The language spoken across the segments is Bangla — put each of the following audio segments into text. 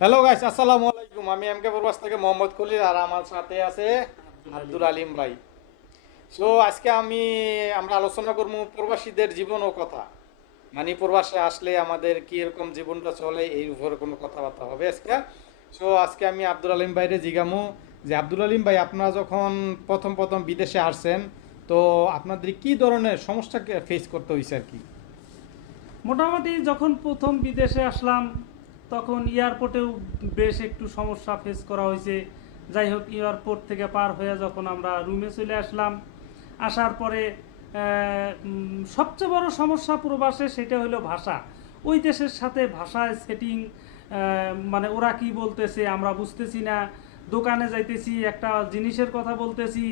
হ্যালো গাইস, আসসালামু আলাইকুম। আমি এমকে প্রবাস থেকে মোহাম্মদ খলিল, আর আমার সাথে আছে আব্দুল আলিম ভাই। সো আজকে আমরা আলোচনা করবো প্রবাসীদের জীবন ও কথা, মানে প্রবাসে আসলে আমাদের কি এরকম জীবনটা চলে এই উপরে কোনো কথাবার্তা হবে আজকে। সো আজকে আমি আব্দুল আলিম ভাইরে জিজ্ঞামু যে আব্দুল আলিম ভাই, আপনারা যখন প্রথম প্রথম বিদেশে আসছেন, তো আপনাদের কি ধরনের সমস্যা ফেস করতে হয়েছে আর কি? মোটামুটি যখন প্রথম বিদেশে আসলাম তখন এয়ারপোর্টেও বেশ একটু সমস্যা ফেস করা হয়েছে। যাই হোক, এয়ারপোর্ট থেকে পার হয়ে যখন আমরা রুমে চলে আসলাম, আসার পরে সবচেয়ে বড় সমস্যা প্রবাসে সেটা হলো ভাষা। ওই দেশের সাথে ভাষায় সেটিং, মানে ওরা কি বলতেছে আমরা বুঝতেছি না। দোকানে যাইতেছি, একটা জিনিসের কথা বলতেছি,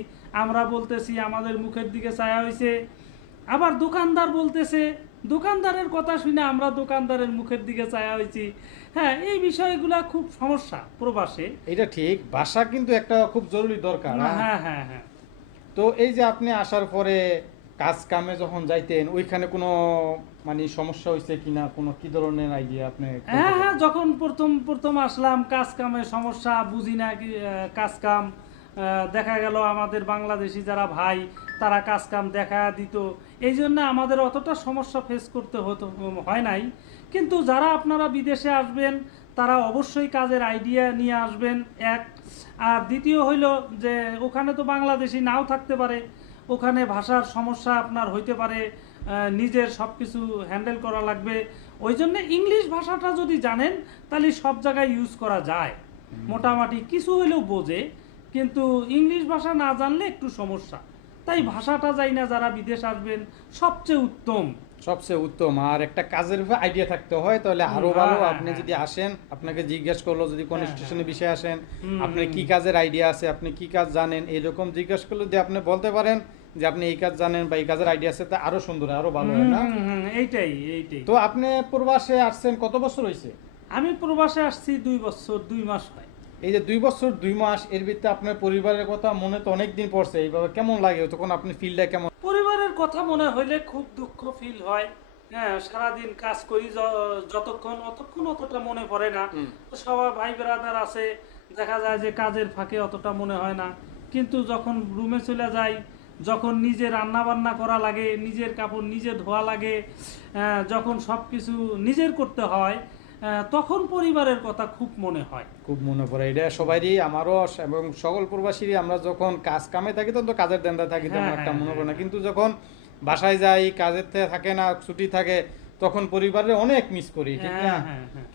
আমরা বলতেছি আমাদের মুখের দিকে চায়া হয়েছে। আবার দোকানদার বলতেছে, দোকানদারের কথা শুনে আমরা দোকানদারের মুখের দিকে চায়া হয়েছি। হ্যাঁ, এই বিষয়গুলা খুব সমস্যা প্রবাসে। এটা ঠিক, ভাষা কিন্তু একটা খুব জরুরি দরকার। হ্যাঁ হ্যাঁ হ্যাঁ। তো এই যে আপনি আসার পরে কাজ কামে যখন যাইতেন, ওইখানে কোনো মানে সমস্যা হয়েছে কিনা, কোনো কি ধরনের আইডিয়া আপনি বলতে হ্যাঁ হ্যাঁ, পারেন? যখন প্রথম প্রথম আসলাম কাজ কামে সমস্যা বুঝি না কি কাজ কাম। দেখা গেল আমাদের বাংলাদেশি যারা ভাই তারা কাজ কাম দেখা দিত, এই জন্য আমাদের অতটা সমস্যা ফেস করতে হয় নাই। কিন্তু যারা আপনারা বিদেশে আসবেন তারা অবশ্যই কাজের আইডিয়া নিয়ে আসবেন, এক। আর দ্বিতীয় হইল যে ওখানে তো বাংলাদেশি নাও থাকতে পারে, ওখানে ভাষার সমস্যা আপনার হইতে পারে, নিজের সব কিছু হ্যান্ডেল করা লাগবে। ওই জন্য ইংলিশ ভাষাটা যদি জানেন তাহলে সব জায়গায় ইউজ করা যায়, মোটামুটি কিছু হইলেও বোঝে। কিন্তু ইংলিশ ভাষা না জানলে একটু সমস্যা। তাই ভাষাটা যাই না যারা বিদেশ আসবেন সবচেয়ে উত্তম। সবচেয়ে উত্তম। আর একটা কাজের আইডিয়া থাকতে হয়, তাহলে আরো ভালো। হ্যাঁ, আপনি হ্যাঁ, যদি আসেন, আপনাকে জিজ্ঞেস করলো যদি কোন হ্যাঁ, স্টেশনে বিষয়ে আসেন, হুম, আপনার কি কাজের আইডিয়া আছে, আপনি কি কাজ জানেন, এরকম জিজ্ঞেস করলে যদি আপনি বলতে পারেন যে আপনি এই কাজ জানেন বা এই কাজের আইডিয়া আছে, তা আরো সুন্দর হয়, আরো ভালো হয় না? এইটাই এইটাই। তো আপনি প্রবাসে আসছেন কত বছর হয়েছে? আমি প্রবাসে আসছি 2 বছর 2 মাস হয়। এই যে 2 বছর 2 মাস, এর ভিতরে আপনার পরিবারের কথা মনে তো অনেক দিন পড়ছে, এইভাবে কেমন লাগে তখন? আপনি ফিলটা কেমন? পরিবারের কথা মনে হইলে খুব দুঃখ ফিল হয়। হ্যাঁ, সারাদিন কাজ করি যতক্ষণ অতক্ষণ অতটা মনে পড়ে না। তো সবাই ভাই ব্রাদার আছে, দেখা যায় যে কাজের ফাঁকে অতটা মনে হয় না। কিন্তু যখন রুমে চলে যাই, যখন নিজে রান্না বান্না করা লাগে, নিজের কাপড় নিজে ধোয়া লাগে, যখন সব কিছু নিজের করতে হয়, তখন পরিবারের কথা খুব মনে হয়। খুব মনে পড়ে, এটা সবারই, আমারও এবং সকল প্রবাসীরই। আমরা যখন কাজ কামে থাকি তখন তো কাজের দেন্দা থাকি, তেমন হ্যাঁ একটা হ্যাঁ মনে হ্যাঁ পড়ে না। হ্যাঁ। কিন্তু যখন বাসায় যাই, কাজের থেকে থাকে না, ছুটি থাকে, তখন পরিবারে অনেক মিস করি, ঠিক হ্যাঁ না? হ্যাঁ হ্যাঁ।